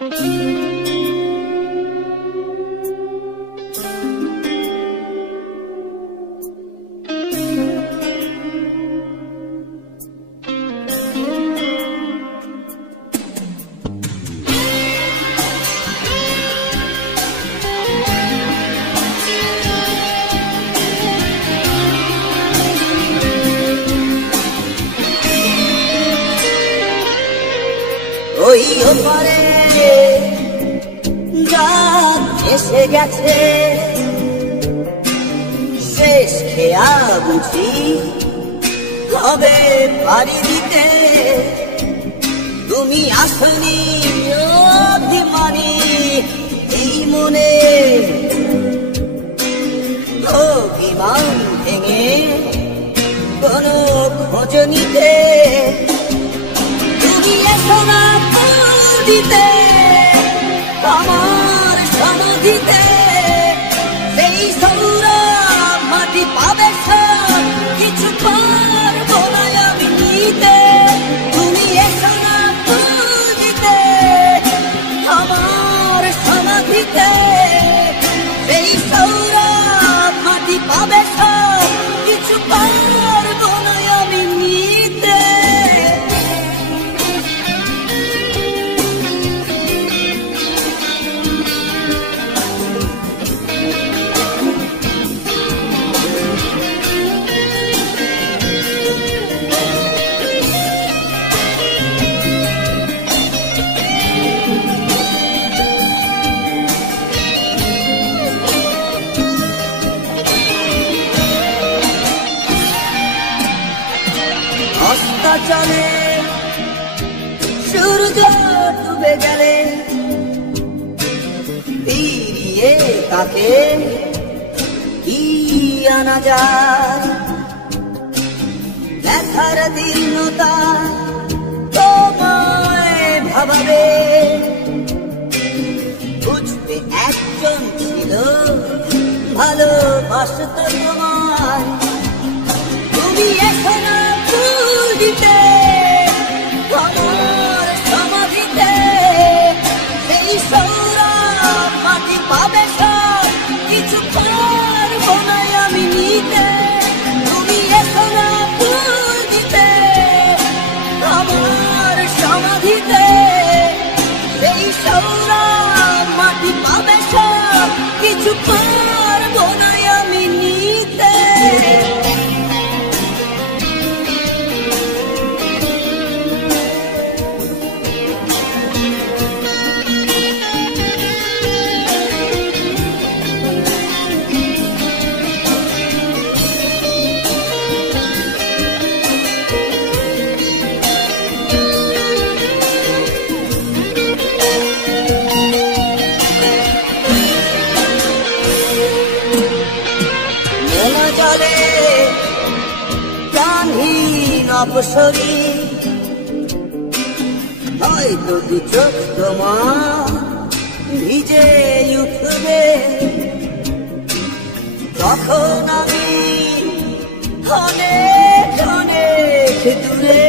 ওই ওপারে রাত এসে গেছে, শেষ খেয়া বুঝি হবে পারি দিতে। তুমি আসনি অভিমানী এই মনে, অভিমান ভেঙে কোনো খোঁজ নিতে। তুমি এসো না ফুল দিতে আমার সমাধিতে, সেই সৌরভ মাটি পাবে সব কিছু পারবো না আমি নিতে। তুমি এসো না ফুল দিতে আমার সমাধিতে, সেই সৌরভ মাটি পাবে সব কিছু পারবো না আমি নিতে। চলে সূর্য ডুবে গেলে ফিরিয়ে তাকে কি আনা যায়। দেখার দীনতা তোমায় ভাবাবে, বুঝবে একজন ছিল ভালোবাসত তোমায়। তুমি এসো না ফুল দিতে আমার সমাধিতে, সেই সৌরভ মাটি পাবে সব কিছু পারবো না আমি নিতে। তুমি এসো না ফুল দিতে আমার সমাধিতে, সেই সৌরভ মাটি পাবে সব কিছু পারবো না আমি নিতে। চলে প্রাণহীন অপসরী, হয়তো দু চোখ তোমার ভিজে উঠবে, তখন আমি অনেক অনেক দূরে।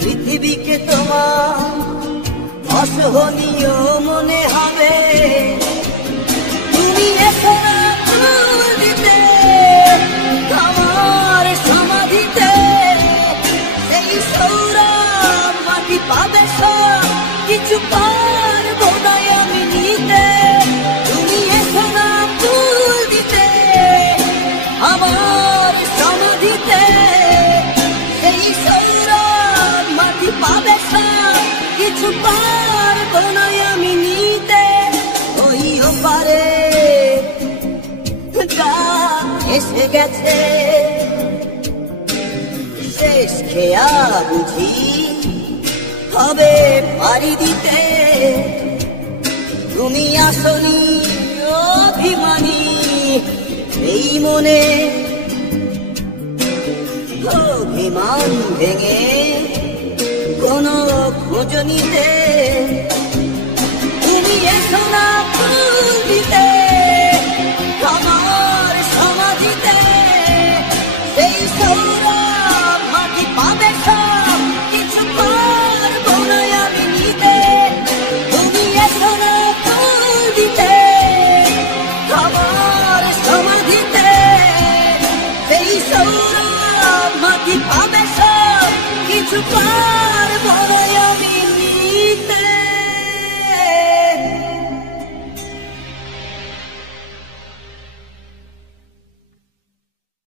পৃথিবীকে তোমার অসহনীয় মনে হবে। তুমি এসো না ফুল দিতে আমার সমাধিতে, সেই সৌরভ মাটি পাবে সব কিছু পারবো না আমি নিতে। তুমি এসো না ফুল দিতে আমার সমাধিতে, সেই সৌরভ মাটি পাবে সব কিছু পারবো না আমি নিতে। ওই ওপারে এসে গেছে, শেষ খেয়া বুঝি হবে পারি দিতে। তুমি আসনি অভিমানী এই মনে, অভিমান ভেঙে কোনো খোঁজ নিতে। তুমি এসো না ফুল দিতে আমার সমাধিতে, সেই সৌরভ মাটি পাবে সব কিছু পারবো না আমি নিতে। ছুপা